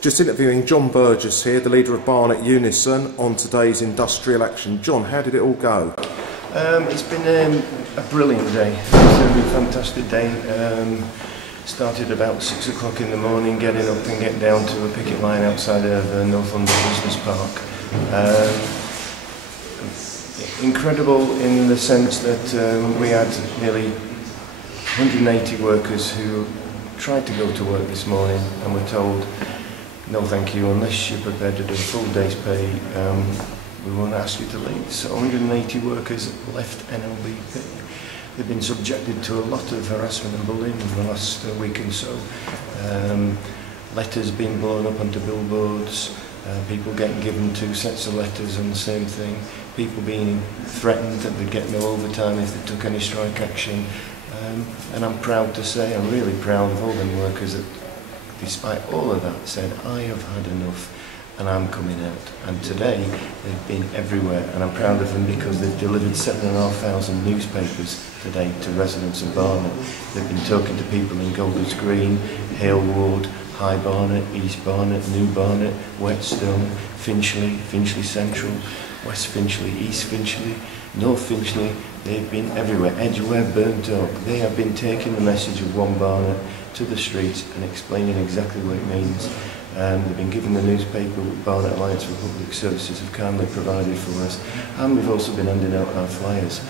Just interviewing John Burgess here, the leader of Barnet Unison, on today's industrial action. John, how did it all go? It's been a brilliant day. It's been a fantastic day. Started about 6 o'clock in the morning, getting up and getting down to a picket line outside of North London Business Park. Incredible in the sense that we had nearly 180 workers who tried to go to work this morning and were told, no thank you, unless you're prepared to do a full day's pay, we won't ask you to leave. So 180 workers left NLBP. They've been subjected to a lot of harassment and bullying in the last week and so. Letters being blown up onto billboards, people getting given 2 sets of letters on the same thing, people being threatened that they'd get no overtime if they took any strike action. And I'm proud to say, I'm really proud of all them workers that despite all of that said, I have had enough and I'm coming out. And today they've been everywhere, and I'm proud of them because they've delivered 7,500 newspapers today to residents of Barnet. They've been talking to people in Golders Green, Hale Ward, High Barnet, East Barnet, New Barnet, Whetstone, Finchley, Finchley Central, West Finchley, East Finchley, North Finchley. They've been everywhere. Edgware, Burnt Oak. They have been taking the message of One Barnet to the streets and explaining exactly what it means. They've been given the newspaper with Barnet Alliance for Public Services have kindly provided for us, and we've also been handing out our flyers.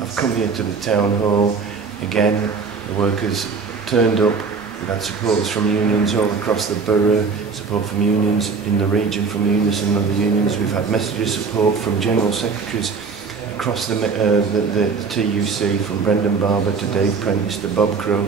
I've come here to the town hall. Again, the workers turned up. We've had supporters from unions all across the borough, support from unions in the region, from Unison and other unions. We've had messages of support from general secretaries across the TUC, from Brendan Barber to Dave Prentice to Bob Crow.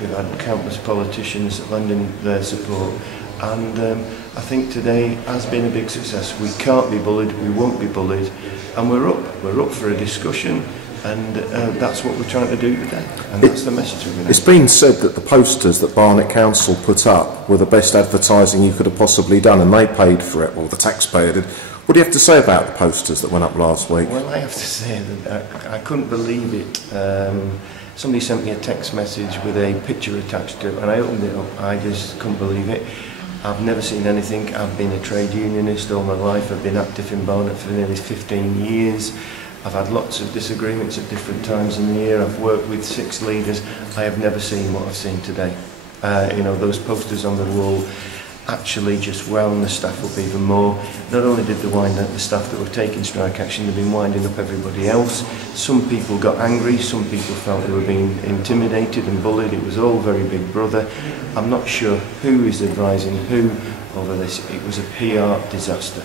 We've had countless politicians lending their support, and I think today has been a big success. We can't be bullied, we won't be bullied, and we're up for a discussion, and that's what we're trying to do today, and that's the message we're going to. It's been said that the posters that Barnet Council put up were the best advertising you could have possibly done, and they paid for it, or the taxpayer did. What do you have to say about the posters that went up last week? Well, I have to say that I couldn't believe it. Somebody sent me a text message with a picture attached to it, and I opened it up. I just couldn't believe it. I've never seen anything. I've been a trade unionist all my life. I've been active in Barnet for nearly 15 years. I've had lots of disagreements at different times in the year. I've worked with 6 leaders. I have never seen what I've seen today. You know, those posters on the wall actually just wound the staff up even more. Not only did they wind up the staff that were taking strike action, they've been winding up everybody else. Some people got angry, some people felt they were being intimidated and bullied. It was all very Big Brother. I'm not sure who is advising who over this. It was a PR disaster.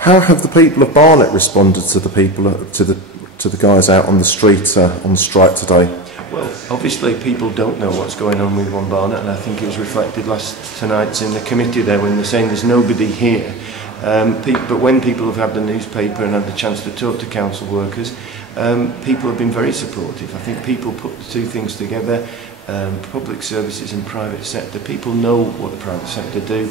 How have the people of Barnet responded to the people, to the guys out on the street on strike today? Well, obviously people don't know what's going on with One Barnet, and I think it was reflected last night in the committee there when they're saying there's nobody here. But when people have had the newspaper and had the chance to talk to council workers, people have been very supportive. I think people put the 2 things together, public services and private sector. People know what the private sector do.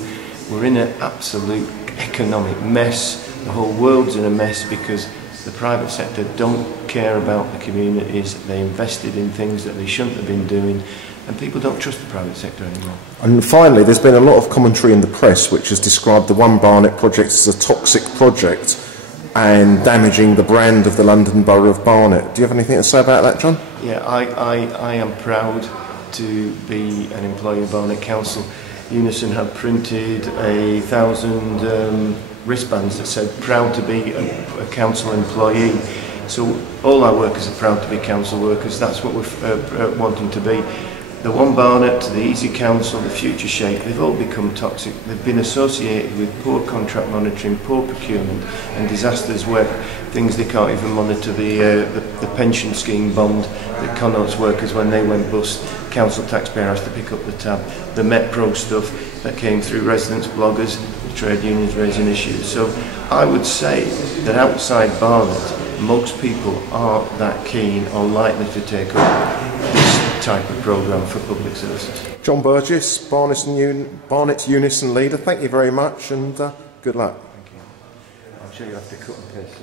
We're in an absolute economic mess. The whole world's in a mess because the private sector don't care about the communities. They invested in things that they shouldn't have been doing, and people don't trust the private sector anymore. And finally, there's been a lot of commentary in the press which has described the One Barnet project as a toxic project and damaging the brand of the London Borough of Barnet. Do you have anything to say about that, John? Yeah, I am proud to be an employee of Barnet Council. Unison had printed 1,000 wristbands that said proud to be a council employee. So all our workers are proud to be council workers. That's what we're wanting to be. The One Barnet, the Easy Council, the Future Shape, they've all become toxic. They've been associated with poor contract monitoring, poor procurement and disasters where things they can't even monitor. The pension scheme bond that connotes workers when they went bust, council taxpayer has to pick up the tab. The MetPro stuff that came through residents, bloggers, the trade unions raising issues. So I would say that outside Barnet, most people aren't that keen or likely to take up this type of programme for public services. John Burgess, Barnet Unison leader, thank you very much, and good luck. Thank you. I'm sure you have to cut and paste.